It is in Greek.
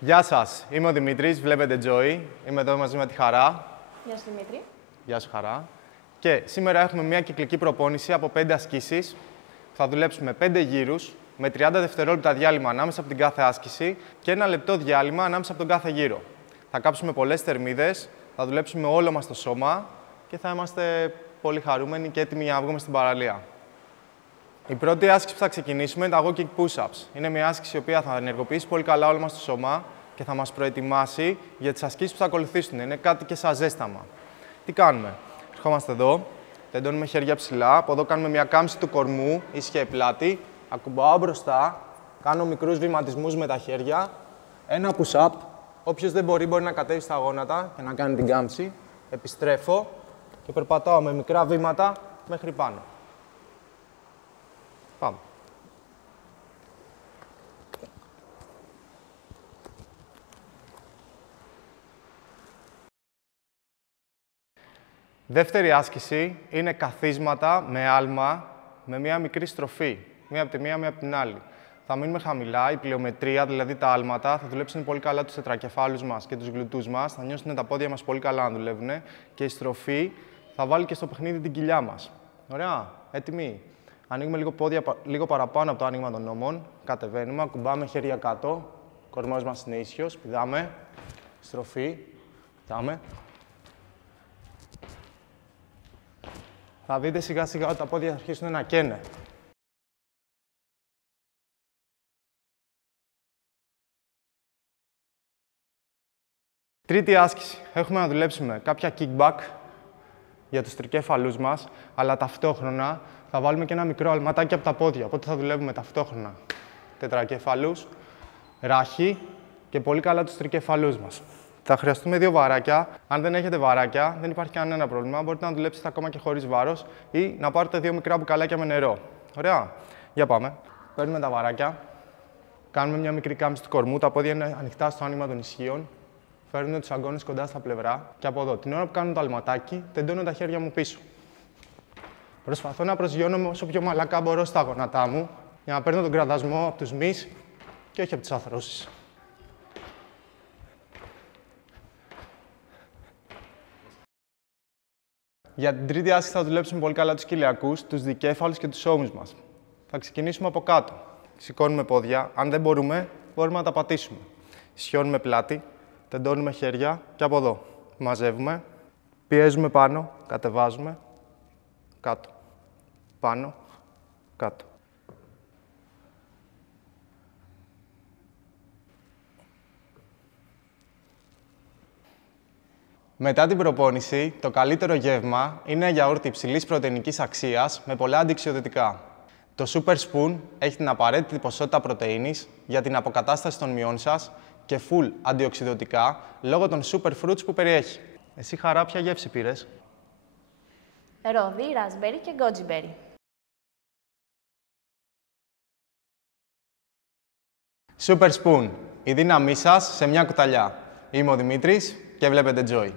Γεια σας, είμαι ο Δημήτρης, βλέπετε Joy. Είμαι εδώ μαζί με τη Χαρά. Γεια σου, Δημήτρη. Γεια σου, Χαρά. Και σήμερα έχουμε μια κυκλική προπόνηση από 5 ασκήσεις. Θα δουλέψουμε 5 γύρους με 30 δευτερόλεπτα διάλειμμα ανάμεσα από την κάθε άσκηση και 1 λεπτό διάλειμμα ανάμεσα από τον κάθε γύρο. Θα κάψουμε πολλές θερμίδες, θα δουλέψουμε όλο μας το σώμα και θα είμαστε πολύ χαρούμενοι και έτοιμοι για να βγούμε στην παραλία. Η πρώτη άσκηση που θα ξεκινήσουμε είναι τα walking push-ups. Είναι μια άσκηση η οποία θα ενεργοποιήσει πολύ καλά όλο μας το σώμα και θα μας προετοιμάσει για τις ασκήσεις που θα ακολουθήσουν. Είναι κάτι και σαν ζέσταμα. Τι κάνουμε? Ερχόμαστε εδώ, τεντώνουμε χέρια ψηλά, από εδώ κάνουμε μια κάμψη του κορμού, ίσια η πλάτη, ακουμπάω μπροστά, κάνω μικρούς βηματισμούς με τα χέρια, ένα push-up. Όποιος δεν μπορεί να κατέβει στα γόνατα και να κάνει την κάμψη. Επιστρέφω και περπατάω με μικρά βήματα μέχρι πάνω. Πάμε. Δεύτερη άσκηση είναι καθίσματα με άλμα, με μία μικρή στροφή. Μία από τη μία, μία από την άλλη. Θα μείνουμε χαμηλά, η πλειομετρία, δηλαδή τα άλματα, θα δουλέψουν πολύ καλά τους τετρακεφάλους μας και τους γλουτούς μας. Θα νιώσουν τα πόδια μας πολύ καλά να δουλεύουν. Και η στροφή θα βάλει και στο παιχνίδι την κοιλιά μας. Ωραία, έτοιμοι? Ανοίγουμε λίγο παραπάνω από το άνοιγμα των ώμων. Κατεβαίνουμε, ακουμπάμε χέρια κάτω. Ο κορμός μας είναι ίσιος. Πηδάμε. Στροφή. Πηδάμε. Θα δείτε σιγά σιγά ότι τα πόδια θα αρχίσουν να καίνε. Τρίτη άσκηση. Έχουμε να δουλέψουμε κάποια kickback για τους τρικέφαλούς μας, αλλά ταυτόχρονα θα βάλουμε και ένα μικρό αλματάκι από τα πόδια, οπότε θα δουλεύουμε ταυτόχρονα τετρακεφαλούς, ράχη και πολύ καλά τους τρικεφαλούς μας. Θα χρειαστούμε 2 βαράκια. Αν δεν έχετε βαράκια, δεν υπάρχει κανένα πρόβλημα. Μπορείτε να δουλέψετε ακόμα και χωρίς βάρος ή να πάρετε 2 μικρά μπουκαλάκια με νερό. Ωραία. Για πάμε. Παίρνουμε τα βαράκια. Κάνουμε μια μικρή κάμψη του κορμού. Τα πόδια είναι ανοιχτά στο άνοιγμα των ισχύων. Φέρνουμε τους αγκώνες κοντά στα πλευρά. Και από εδώ, την ώρα που κάνω το αλματάκι, τεντώνω τα χέρια μου πίσω. Προσπαθώ να προσγειώνομαι όσο πιο μαλακά μπορώ στα γόνατά μου, για να παίρνω τον κραδασμό από τους μυς και όχι από τις αρθρώσεις. Για την τρίτη άσκηση θα δουλέψουμε πολύ καλά τους κοιλιακούς, τους δικέφαλους και τους ώμους μας. Θα ξεκινήσουμε από κάτω. Σηκώνουμε πόδια. Αν δεν μπορούμε, μπορούμε να τα πατήσουμε. Σιώνουμε πλάτη, τεντώνουμε χέρια και από εδώ. Μαζεύουμε, πιέζουμε πάνω, κατεβάζουμε, κάτω. Πάνω, κάτω. Μετά την προπόνηση, το καλύτερο γεύμα είναι ένα γιαούρτι υψηλής πρωτεϊνικής αξίας με πολλά αντιοξυδοτικά. Το Super Spoon έχει την απαραίτητη ποσότητα πρωτεΐνης για την αποκατάσταση των μειών σας και full αντιοξυδοτικά λόγω των super fruits που περιέχει. Εσύ, Χαρά, ποια γεύση πήρες? Ρόδι, raspberry και goji berry. Super Spoon, η δύναμή σας σε μια κουταλιά. Είμαι ο Δημήτρης και βλέπετε Joy.